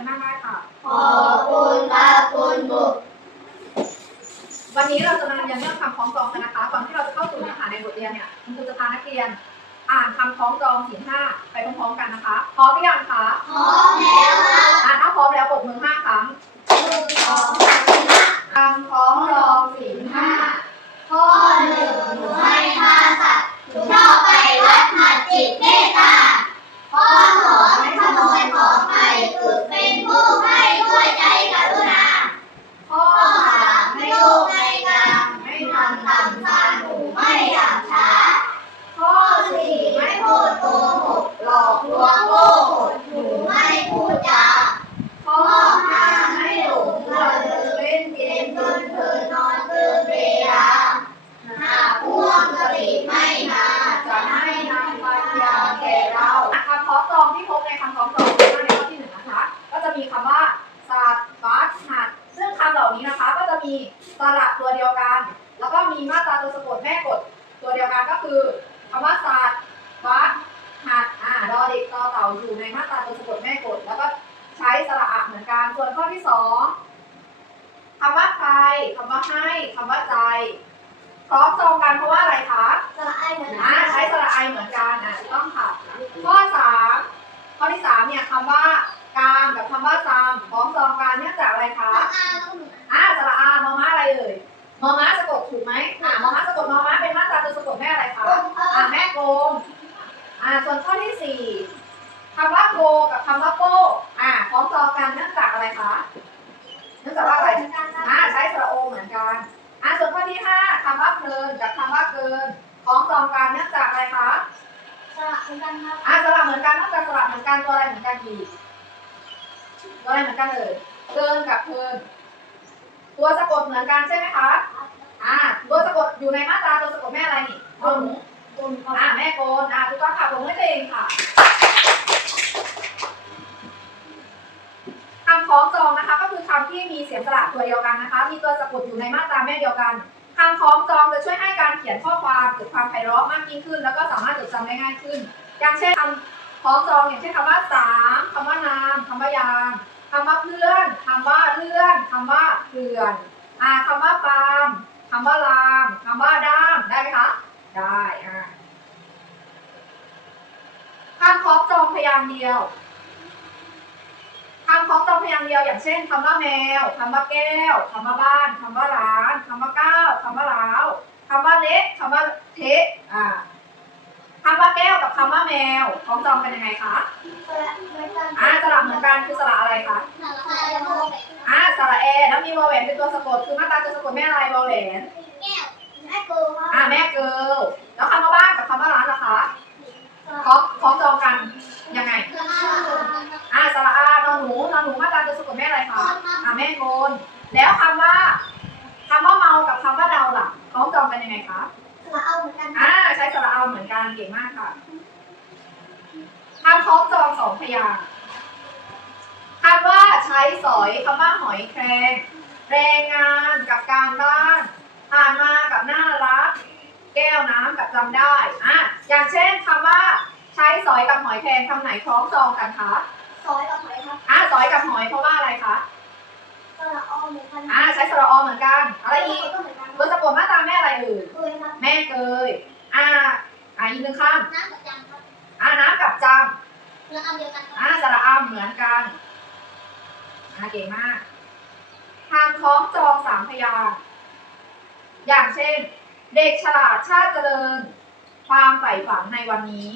ญนั่งได้ค่ะ ขอบคุณครับคุณบุตรวันนี้เราจะมาเรียนเรื่องคำคล้องจองกันนะคะ ก่อนที่เราจะเข้าสู่เนื้อหาในบทเรียนเนี่ยคุณครูจะพานักเรียน อ่านคำคล้องจองสี่ห้าไปพร้อมๆกันนะคะพร้อมหรือยัง ตอเต่าอยู่ในมาตราตัวสะกดแม่กด แล้วก็ใช้สระอะเหมือนกัน ส่วนข้อที่สองคำว่าใครคำว่าให้คำว่าใจคล้องจองกันเพราะว่าอะไรคะสระไอเหมือนอ่าใช้สระไอเหมือนกันอะถูกต้องค่ะข้อสามข้อที่สามเนี่ยคำว่าการกับคำว่าซามพร้อมจองกันเนื่องจากอะไรคะสระอาต้องเหมือนอ่าสระอามอม้าอะไรเอ่ยมอม้าสะกดถูกไหมอ่ามอม้าสะกดมอม้าเป็นมาตราตัวสะกดแม่อะไรคะอ่าแม่โกงอ่าส่วนข้อที่สี่ คำว่าโกกับคำว่าโก้อ่าพร้อมจองกันเนื่องจากอะไรคะเนื่องจากว่าอะไรอ่าใช้สระโอเหมือนกันอ่าส่วนข้อที่ห้าคำว่าเพลินกับคำว่าเกินคล้องจองกันเนื่องจากอะไรคะสระเหมือนกันครับอ่าสระเหมือนกันนอกจากสระเหมือนกันตัวอะไรเหมือนกันอีกตัวอะไรเหมือนกันเลยเกินกับเพลินตัวสะกดเหมือนกันใช่ไหมคะอ่าตัวสะกดอยู่ในมาตราตัวสะกดแม่อะไรนี่หนูคุณครับอ่าแม่โกนอ่าถูกต้องค่ะผมไม่เองค่ะคำคล้องจองนะคะ ก็คือคำ ที่มีเสียงสระตัวเดียวกันนะคะ มีตัวสะกดอยู่ในมาตราแม่เดียวกันคำคล้องจองจะช่วยให้การเขียนข้อความเกิดความไพเราะมากยิ่งขึ้น แล้วก็สามารถจดจำได้ง่ายขึ้น อย่างเช่นคำคล้องจองอย่างเช่นคำว่าสามคำว่านามคำว่ายามคำว่าเพื่อนคำว่าเลื่อนคำว่าเกลื่อนอ่าคำว่าปามคำว่าลามคำว่าด้ามได้ไหมคะได้อ่าคำคล้องจองพยางค์เดียว คำคล้องจองพยางค์เดียวอย่างเช่นคำว่าแมวคำว่าแก้วคำว่าบ้านคำว่าร้านคำว่าก้าวคำว่าล้าวคำว่าเละคำว่าเทะอ่าคำว่าแก้วกับคำว่าแมวคล้องจองกันยังไงคะสระเหมือนกันอ่าสระเหมือนกันคือสระอะไรคะสระไอแล้วก็อ่าสระเอแล้วมีวอลแหวนเป็นตัวสะกดคือมาตราตัวสะกดแม่อะไรวอลแหวนแก้วแม่กูครับอ่าแม่เกิลแล้วคำว่าบ้านกับคำว่าร้านล่ะคะคล้องคล้องจองกัน อ่าแม่โกนแล้วคำว่าคำว่าเมากับคำว่าเดาล่ะคล้องจองกันยังไงคะสระเอาเหมือนกันอ่าใช้สระเอาเหมือนกันเก่งมากค่ะคำคล้องจองสองพยางค์คำว่าใช้สอยคำว่าหอยแครงแรงงานกับการบ้านผ่านมากับน่ารัก แก้วน้ำกับจำได้อะอย่างเช่นคำว่า ใช้สอยกับหอยแครงคำไหนคล้องจองกันคะซอยกับหอยครับอะสอยกับหอยเพราะว่าอะไรคะ สระเอาเหมือนกันอะใช้สระอเหมือนกัน อะไรอีกก็เหมือนกันตัวสะกดมาตราแม่อะไรเอ่ยเคยครับแม่เกยอะอะอีกหนึ่งคน้ำกับจังครับำอะน้ำกับจแล้วเอาเดียวกันำอะสระอเหมือนกันอะเก่งมากคำคล้องจองสามพยางค์อย่างเช่น เด็กฉลาดชาติเจริญ ความใฝ่ฝันในวันนี้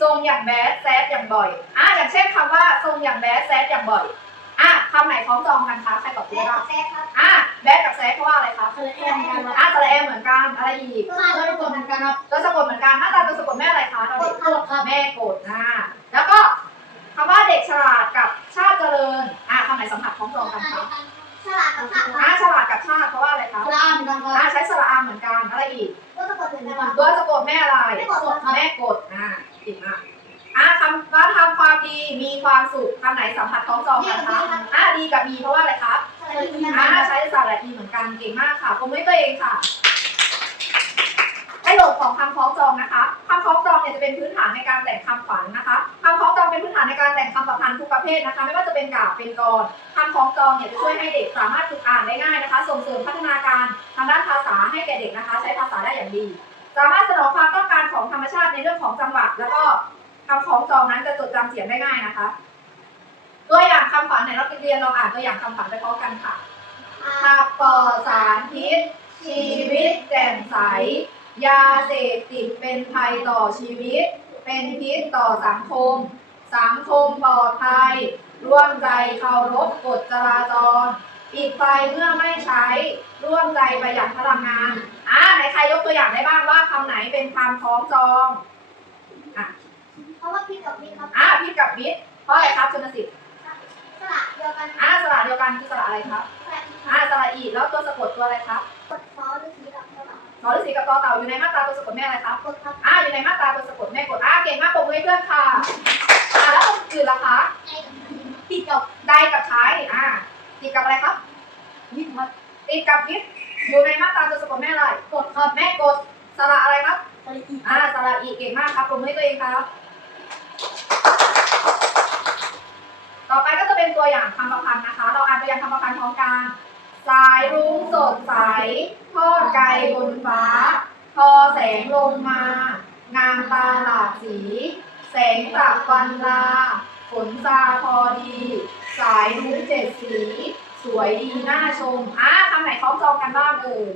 ทรงอย่างแบดแซดอย่างบ่อยอะอย่างเช่นคำว่าทรงอย่างแบดแซดอย่างบ่อย อะคำไหนคล้องจองกันคะใครตอบแซ่ได้บบ้างแซ่บครับอะแบดกับแซดเพราะว่าอะไรคะสระแอมกันอะสระแอเหมือนกันอะไรอีกสระเอาเหมือนกันครับตัวสะกดเหมือนกันหน้าตาตัวสะกดแม่อะไรคะตอนเด็กกดครับแม่กดอะแล้วก็คำว่าเด็กฉลาดกับชาติเจริญอะคำไหนสัมผัสคล้องจองกันคะฉลาดกับผักอะฉลาดกับชาติเพราะว่าอะไรคะสระอาเหมือนกันคอะรับใช้สระอาเหมือนกันอะไรอีกก็สะกดเหมือนกันตัวสะกดแม่อะไรแม่กดครับแม่กดอ่าผิดมาก อะคำว่าทำความดีมีความสุขคำไหนสัมผัสท้องจองกันคะอะดีกับมีเพราะว่าอะไรครับสระอีเหมือนอ่ากันใช้สระอีเหมือนกันเก่งมากค่ะผมไม่ตัวเองค่ะประโยชน์ของคำคล้องจองนะคะคำคล้องจองเนี่ยจะเป็นพื้นฐานในการแต่งคำขวัญนะคะคำคล้องจองเป็นพื้นฐานในการแต่งคำประพันธ์ทุกประเภทนะคะ ไม่ว่าจะเป็นกาบเป็นกรคำคล้องจองเนี่ยจะช่วยให้เด็กสามารถฝึกอ่านได้ง่ายนะคะ ส่งเสริมพัฒนาการทางด้านภาษาให้แก่เด็กนะคะ ใช้ภาษาได้อย่างดี สามารถสนองความต้องการของธรรมชาติในเรื่องของจังหวะแล้วก็ คำคล้องจองนั้นจะจดจำเสียงได้ง่ายนะคะ ตัวอย่างคำขวัญไหนเราเรียนลองอ่านตัวอย่างคำขวัญไปพร้อมกันค่ะขับปลอดสารพิษ ชีวิตแจ่มใส ยาเสพติดเป็นภัยต่อชีวิต เป็นพิษต่อสังคม สังคมปลอดภัย ร่วมใจเคารพกฎจราจร ปิดไฟเมื่อไม่ใช้ ร่วมใจประหยัดพลังงานอ่าไหนใครยกตัวอย่างได้บ้างว่าคำไหนเป็นคำคล้องจอง ราะว่าพี่กับพี่ครับอ่าพิษกับพิษเพราะอะไรครับชนสิทธิ์สระเดียวกันอ่าสระเดียวกันคือสระอะไรครับสระอีกอ่าสระอีแล้วตัวสะกดตัวอะไรครับกดฟอหรือสีกับสระนอฤษีกับตอเต่าอยู่ในมาตราตัวสะกดแม่อะไรครับกดครับอ่าอยู่ในมาตราตัวสะกดแม่กดอ่าเก่งมากปรบมือให้เพื่อนค่ะอ่าแล้วคนอื่นล่ะคะติดกับใดกับใช้อ่าติดกับอะไรครับยิดครับติดกับยิดอยู่ในมาตราตัวสะกดแม่อะไรกดครับแม่กดสระอะไรครับสระอีกอ่าสระอีเก่งมากครับปรบมือให้ตัวเองครับ ต่อไปก็จะเป็นตัวอย่างคำประพันธ์นะคะ เราอ่านตัวอย่างคำประพันธ์พร้อมกันสายรุ้งสดใสทอดไกลบนฟ้าทอแสงลงมา งามตาหลากสี แสงจากวันลาฝนซาพอดี สายรุ้งเจ็ดสี สวยดีน่าชมอ่าคำไหนคล้องจองกันบ้างเอ่ย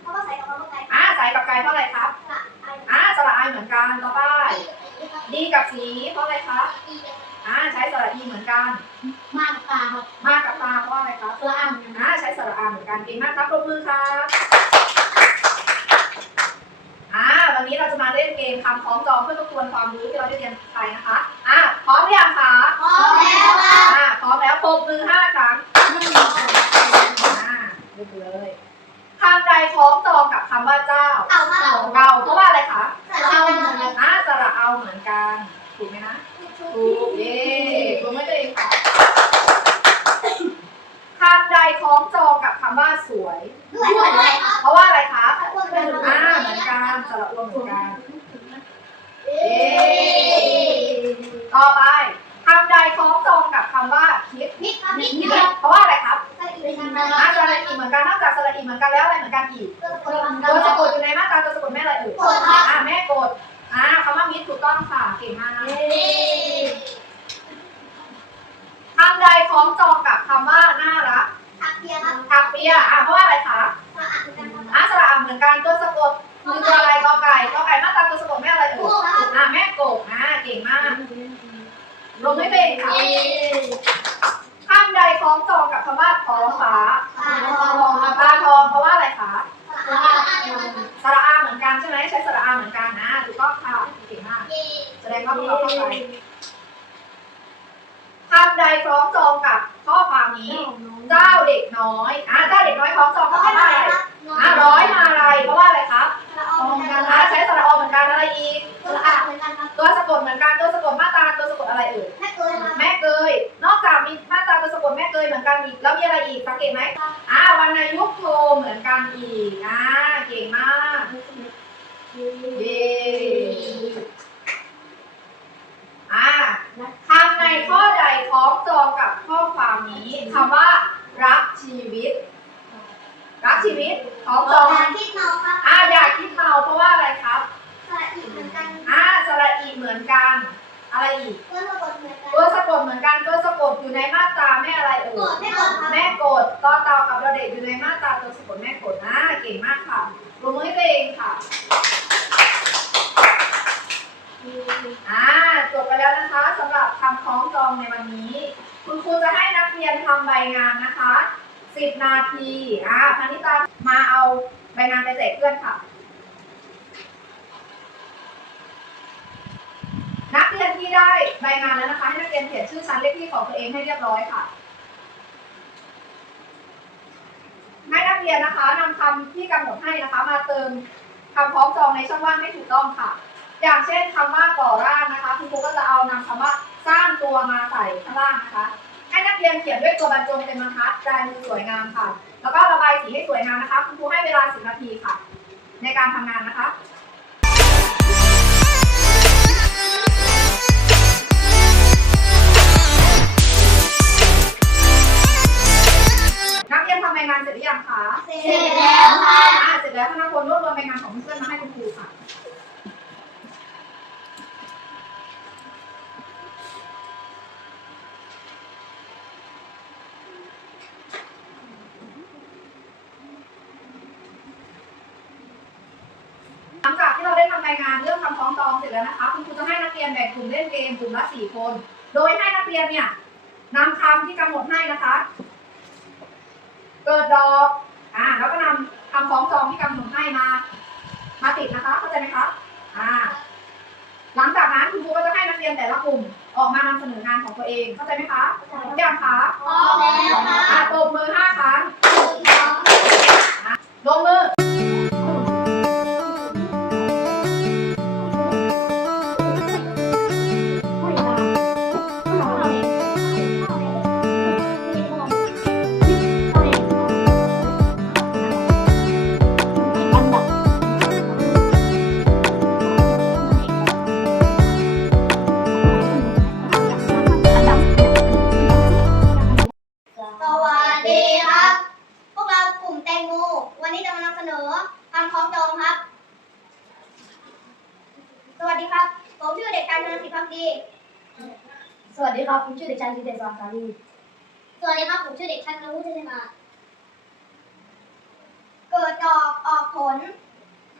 เพราะว่าใส่กับเขาไกลอ่าสายกับไกลเพราะอะไรครับสระไออ่าสระไอเหมือนกันต่อไปอีครับดีกับสีเพราะอะไรครับอีอ่าใช้สระอีเหมือนกัน มากตาครับมากกับตาเพราะอะไรครับสระอ่างอ่าใช้สระอาเหมือนกันเก่งมากครับปรบมือครับอ่าวันนี้เราจะมาเล่นเกมคำคล้องจองเพื่อทบทวนความรู้ที่เราได้เรียนไปนะคะอ่าพร้อมหรือยังคะพร้อมแล้วครับอ่าพร้อมแล้วปรบมือห้าครั้งอ่าเริ่มเลย คำใดคล้องจองกับคำว่าเจ้าเต่ามาเต่าเก่าเพราะว่าอะไรคะสระเอาเหมือนกันอ่าสระเอาเหมือนกันถูกไหมนะถูกเย้ถูกไหมตัวเองค่ะคำใดคล้องจองกับคำว่าสวยด้วยด้วยครับเพราะว่าอะไรคะพวกเป็นอ่าเหมือนกันสระรวมเหมือนกันเอ๊ต่อไปคำใดคล้องจองกับคำว่าคิดมิดครับมิดคิดครับเพราะว่าอะไรครับสระ อีกนะอ่าสระอีเหมือนกันนอกจากสระอีเหมือนกันแล้วอะไรเหมือนกันอีก ตัวสะกดอยู่ในมาตราตัวสะกดแม่อะไรเอ่ยกดครับอ่าแม่กดอ่าคำว่ามิตรถูกต้องค่ะเก่งมากคำใดคล้องจองกับคำว่าน่ารักถักเปียครับถักเปียอ่าเพราะว่าอะไรคะสระอ่างกันครับอ่าสระอาเหมือนกันตัวสะกดคือตัวอะไรกอไก่กอไก่มาตราตัวสะกดแม่อะไรเอ่ยอ่าแม่กบอ่าเก่งมากลงไม่เป็นค่ะคำใด คล้องจองกับคำว่าท้องฟ้าสระปลาทองเพราะว่าอะไรคะสระอ่างกันครับสระอาเหมือนกันใช่ไหมใช้สระอาเหมือนกันนะถูกต้องค่ะเก่งมากแสดงว่าพวกเราเข้าใจคำใดคล้องจองกับข้อความนี้ เจ้าเด็กน้อยอ่าเจ้าเด็กน้อยคล้องจองกับคำว่าอะไรอ่าร้อยมาอะไรเพราะว่าอะไร ครับสระอ่างกันอ่าใช้สระอเหมือนกันอะไรอีกสระอ่างเหมือนกันครับตัวสะกดเหมือนกันตัวสะกดมาตราตัวสะกดอะไรเอ่ยแม่เกินครับแม่เกย นอกจากมีมาตราตัวสะกดแม่เกยเหมือนกันอีกแล้วมีอะไรอีกสังเกตไหมอ่าวรรณยุกต์โทเหมือนกันอีกอ่าเก่งมากเย้อ่าคำในข้อใดคล้องจองกับข้อความนี้คำว่ารักชีวิต รักชีวิตคล้องจองการที่เมาครับอ่าอยากคิดเมาเพราะว่าอะไรครับสระอีกเหมือนกันอ่าสระอีเหมือนกัน อะไรอีกตัวสะกดเหมือนกันตัวสะกดเหมือนกันตัวสะกดอยู่ในมาตราแม่อะไรเอ่กยดไม่กดครับแม่กดตอเต่ากับระเด็กอยู่ในมาตราตัวสะกดแม่กดอ่าเก่งมากค่ะปรบมือให้ตัวเองค่ะอ่าจบไปแล้วนะคะสำหรับคำคล้องจองในวันนี้ คุณครูจะให้นักเรียนทำใบงานนะคะ 10นาทีอ่าพนิตามาเอาใบงานไปแจกเพื่อนค่ะ นักเรียนที่ได้ใบงานแล้วนะคะ ให้นักเรียนเขียนชื่อชั้นเลขที่ของตัวเองให้เรียบร้อยค่ะให้นักเรียนนะคะนำคำที่กำหนดให้นะคะ มาเติมคำคล้องจองในช่องว่างให้ถูกต้องค่ะ อย่างเช่นคำว่าก่อร่างนะคะคุณครูก็จะเอานำคำว่าสร้างตัวมาใส่ข้างล่างนะคะ นักเรียนเขียนด้วยตัวบรรจงเป็นบรรทัดลายมือสวยงามค่ะ แล้วก็ระบายสีให้สวยงามนะคะ คุณครูให้เวลา10นาทีค่ะ ในการทำงานนะคะนักเรียนทำรายงานเสร็จหรือยังคะ เสร็จแล้วค่ะอ่าเสร็จแล้วคณะพลรวบรวมรายงานของเพื่อนๆมาให้คุณครูค่ะ หลังจากที่เราได้ทำรายงานเรื่องคำฟ้องจองเสร็จแล้วนะคะ คุณครูจะให้นักเรียน แบ่งกลุ่มเล่นเกมกลุ่มละสี่คน โดยให้นักเรียนเนี่ยนำคำที่กำหนดให้นะคะ เกิดดอกอ่าแล้วก็นำคำฟ้องจองที่กำหนดให้มา มาติดนะคะเข้าใจไหมคะอ่าหลังจากนั้นคุณครูก็จะให้นักเรียนแต่ละกลุ่มออกมานำเสนองานของตัวเองเข้าใจไหมคะเรียงคะพร้อมแล้วค่ะอ่าตบมือห้าครั้งหนึ่งสองลงมือ ธิเดชสอนสาลีสวัสดีครับผมชื่อเด็กชายธนวุฒิเจริญมา เกิดดอกออกผล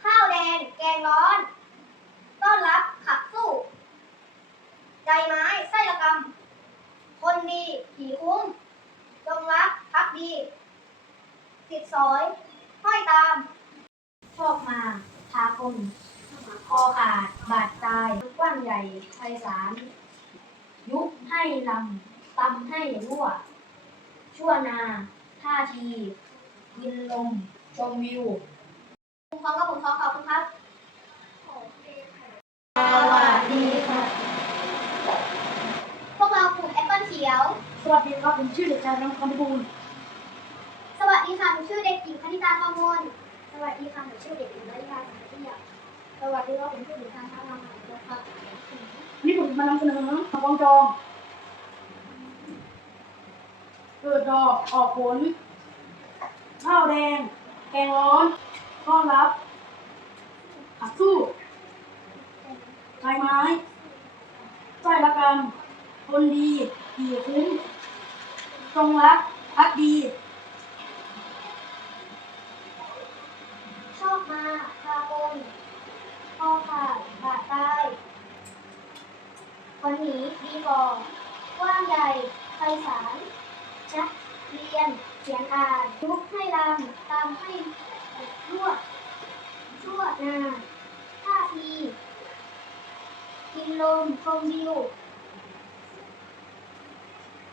ข้าวแดงแกงร้อน ต้อนรับขับสู้ ใจไม้ไส้ระกำคนดีผีคุ้มจงรักพักดีติดสอยห้อยตามชอบมาพาคนคอขาดบาดตายกว้างใหญ่ไพศาลยุบให้ลำ ตำให้รั่ว ชั่วนา ท่าทียินลม ชมวิวผมพร้อมกับผมพร้อมขอบคุณครับสวัสดีค่ะ พวกเรากลุ่มแอปเปิลเขียว สวัสดีครับผมชื่อเด็กชายน้ำคำบูลสวัสดีค่ะหนูชื่อเด็กหญิงคณิตาทองมนสวัสดีค่ะหนูชื่อเด็กหญิงลลิตาสังเทียสวัสดีครับผมชื่อเด็กชายชาลาหานครับนี่ผมมานำเสนอคำวองจอง เกิ ดอกออกผลข้าวแดง แกงร้อนต้อนรับขับสู้ใจไม้ใจละกรรมคนดีผีคุ้มจงรักพักดีชอบมาพาคนพอขาดบาดตายคนหนีดีกว่ากว้างใหญ่ไพศาล ชักเรียนเขียนอ่านลุกให้ลำตามให้รวดชั่วนาท่าทีกินลมชมวิว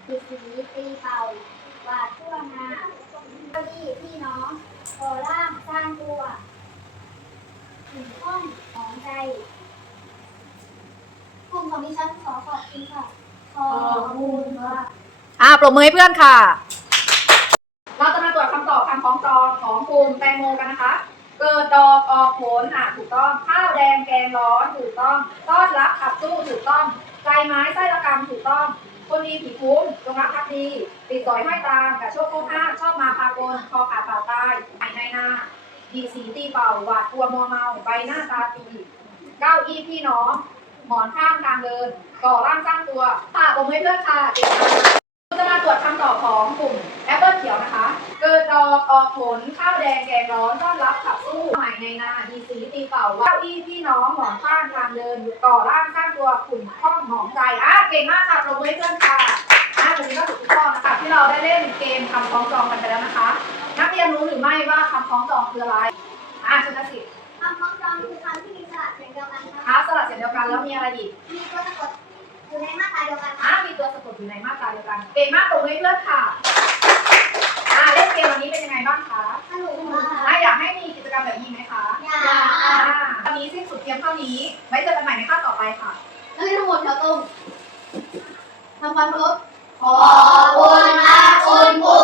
ติดสีตีเป่าวาดชั่วนาเจ้าที่พี่น้องก่อร่างสร้างตัวถึงห้องของใจกลุ่มของดิฉันขอขอบคุณค่ะ ขอบคุณค่ะ อ่าปรบมือให้เพื่อนค่ะ เราจะมาตรวจคำตอบคำของจองของกลุ่มแตงโมกันนะคะ เกิดดอกออกผลอะถูกต้องข้าวแดงแกงร้อนถูกต้องต้อนรับขับสู้ถูกต้องใจไม้ไส้ระกำถูกต้อง คนดีผีคุ้มจงรักภักดีติดสอยห้อยตามกับโชคโกห้าชอบมาพากลคอขาดป่าตายหายในหน้าดีสีตีเป่าหวาดกลัวมัวเมาใบหน้าตาตีเก้าอี้พี่น้องหมอนข้างทางเดินก่อร่างสร้างตัวค่ะปรบมือให้เพื่อนค่ะ ตรวจคำตอบของกลุ่มแอปเปิลเขียวนะคะ เกิดดอกออกผลข้าวแดงแกงร้อนต้อนรับขับสู้ใหม่ในนาดีสีตีเป่าว่าเก้าอี้พี่น้องหมอนข้างทางเดินก่อร่างสร้างตัวขุ่นข้องหอมใจอะเก่งมากค่ะปรบมือให้เพื่อนค่ะอะวันนี้ก็ถูกทุกข้อนะคะที่เราได้เล่นเกมคำคล้องจองกันไปแล้วนะคะ นักเรียนรู้หรือไม่ว่าคำคล้องจองคืออะไรอะชนะสิทธิ์คำพ้องจองคือคำที่มีสระเสียงเดียวกันคครับรับสลับเสียงเดียวกันแล้วมีอะไรอีกมีตัวสะกด อยู่ในมาตราเดียวกันอ่ามีตัวสะกดอยู่ในมาตราเดียวกันเก่งมากตรงนี้เพื่อนค่ะอ่าเล่นเกมวันนี้เป็นยังไงบ้างคะสนุกมาก อ่อยากให้มีกิจกรรมแบบนี้ไหมคะอยาก อ่าวันนี้สิ้นสุดเกมเท่านี้ ไว้เจอกันใหม่ในคาบต่อไปค่ะ นักเรียนทั้งหมดแถวตรงทำความเคารพขอบคุณมากคุณผู้